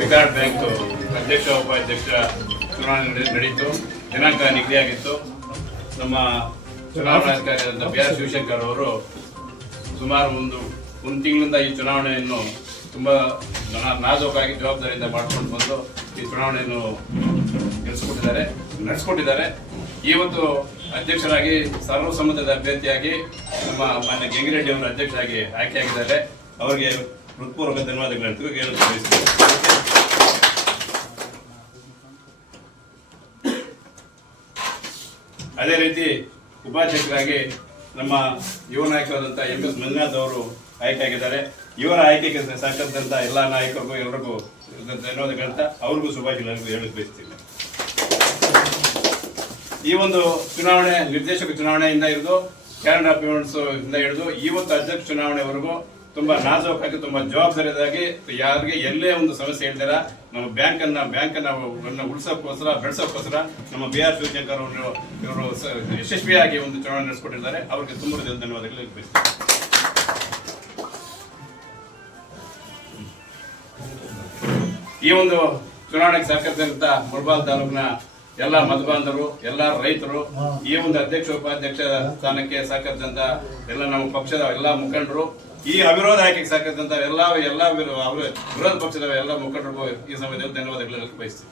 PCARD bank ಅಧ್ಯಕ್ಷ, ಉಪಾಧ್ಯಕ್ಷ ಚುನಾವಣೆ ನಡೀತು. ದಿನಾಂಕ ನಿಗದಿಯಾಗಿತ್ತು. ನಮ್ಮ ಚುನಾವಣಾಧಿಕಾರಿಯಾದ ಬಿ ಆರ್ ಶಿವಶಂಕರ್ ಅವರು ಸುಮಾರು ಒಂದು ಒಂದು ತಿಂಗಳಿಂದ ಈ ಚುನಾವಣೆಯನ್ನು ತುಂಬ ನಾಜೋಕಾಗಿ ಜವಾಬ್ದಾರಿಯಿಂದ ಮಾಡ್ಕೊಂಡು ಬಂದು ಈ ಚುನಾವಣೆಯನ್ನು ನಡೆಸಿಕೊಟ್ಟಿದ್ದಾರೆ ನಡೆಸ್ಕೊಟ್ಟಿದ್ದಾರೆ. ಇವತ್ತು ಅಧ್ಯಕ್ಷರಾಗಿ, ಸರ್ವಸಮ್ಮತದ ಅಭ್ಯರ್ಥಿಯಾಗಿ ನಮ್ಮ ಮಾನ್ಯ ಗೆಂಗಿರೆಡ್ಡಿ ಅವರು ಅಧ್ಯಕ್ಷರಾಗಿ ಆಯ್ಕೆಯಾಗಿದ್ದಾರೆ. ಅವರಿಗೆ ಹೃತ್ಪೂರ್ವಕ ಧನ್ಯವಾದಗಳನ್ನು ಹೇಳಲು ಬಯಸ್ತೇನೆ ಅದೇ ರೀತಿ ಉಪಾಧ್ಯಕ್ಷರಾಗಿ ನಮ್ಮ ಯುವ ನಾಯಕರಾದಂಥ ಎಂ ಎಸ್ ಮಂಜುನಾಥ್ ಅವರು ಆಯ್ಕೆಯಾಗಿದ್ದಾರೆ. ಇವರ ಆಯ್ಕೆಗೆ ಸಾಕಂತ ಎಲ್ಲ ನಾಯಕರಿಗೂ ಎಲ್ಲರಿಗೂ ಧನ್ಯವಾದಗಳಂತ ಅವ್ರಿಗೂ ಶುಭಾಶಯಗಳನ್ನು ಹೇಳಕ್ ಬಯಸ್ತೀನಿ. ಈ ಒಂದು ಚುನಾವಣೆ ನಿರ್ದೇಶಕ ಚುನಾವಣೆಯಿಂದ ಹಿಡಿದು ಕ್ಯಾಲೆಂಡ್ ಆಫ್ ಇವೆಂಟ್ಸ್ ಇಂದ ಹಿಡಿದು ಇವತ್ತು ಅಧ್ಯಕ್ಷ ಚುನಾವಣೆವರೆಗೂ ತುಂಬಾ ನಾಜೂಕಾಗಿ, ತುಂಬಾ ಜವಾಬ್ದಾರಿಯಾಗಿ ಯಾರಿಗೆ ಎಲ್ಲೇ ಒಂದು ಸಮಸ್ಯೆ ಹೇಳ್ತಾರ, ನಮ್ಮ ಬ್ಯಾಂಕ್ ಅನ್ನ ಬ್ಯಾಂಕ್ ಅನ್ನ ಉಳಿಸೋಕ್ಕೋಸ್ಕರ, ಬೆಳೆಸೋಕ್ಕೋಸ್ಕರ ನಮ್ಮ ಬಿ ಆರ್ ಶಿವಶಂಕರ್ ಅವರು, ಇವರು ಯಶಸ್ವಿಯಾಗಿ ಒಂದು ಚುನಾವಣೆ ನಡೆಸಿಕೊಟ್ಟಿದ್ದಾರೆ. ಅವರಿಗೆ ತುಂಬ ಧನ್ಯವಾದಗಳು ಇರ್ಬೇಕು ಈ ಒಂದು ಚುನಾವಣೆಗೆ ಸಹಕರಿಸಿದಂತ ಮುಳಬಾಲ್ ತಾಲೂಕಿನ ಎಲ್ಲ ಮತಬಾಂಧವರು ಎಲ್ಲ ರೈತರು, ಈ ಒಂದು ಅಧ್ಯಕ್ಷ, ಉಪಾಧ್ಯಕ್ಷ ಸ್ಥಾನಕ್ಕೆ ಸಹಕರಿಸಿದಂತ ಎಲ್ಲ ನಮ್ಮ ಪಕ್ಷದ ಎಲ್ಲ ಮುಖಂಡರು, ಈ ಅವಿರೋಧ ಆಯ್ಕೆಗೆ ಸಹಕರಿಸಿದಂತ ಎಲ್ಲ ಎಲ್ಲ ವಿರೋಧ ಪಕ್ಷದ ಎಲ್ಲ ಮುಖಂಡರು ಈ ಸಮಯದಲ್ಲಿ ಧನ್ಯವಾದಗಳು ಬಯಸ್ತೀನಿ